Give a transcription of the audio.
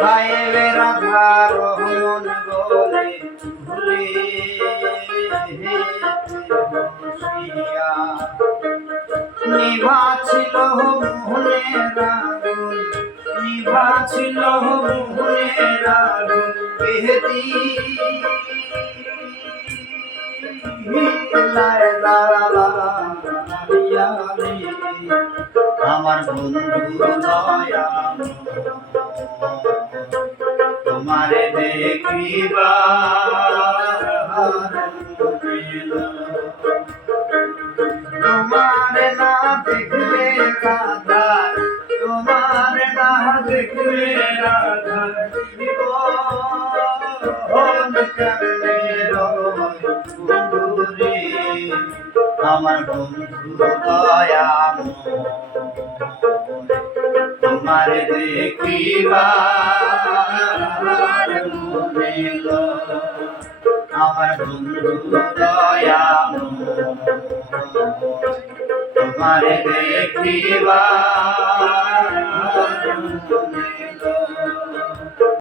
ভাইবে রাধার মন গলে ভুলে বসিয়া নিভা ছিল মোহনের আগুন, নিভা ছিল মোহনের আগুন বেহেদি আমার বন্ধু দয়াম তোমারে দেখিবার তোমারে না দেখলে রাধা, তোমারে না দেখলে রাধা জীবন কেমনে রয় বন্ধু রে আমার বন্ধু দয়াম তোমারে দেখিবার মনিল আমার বন্ধু দয়াম তোমারে দেখিবার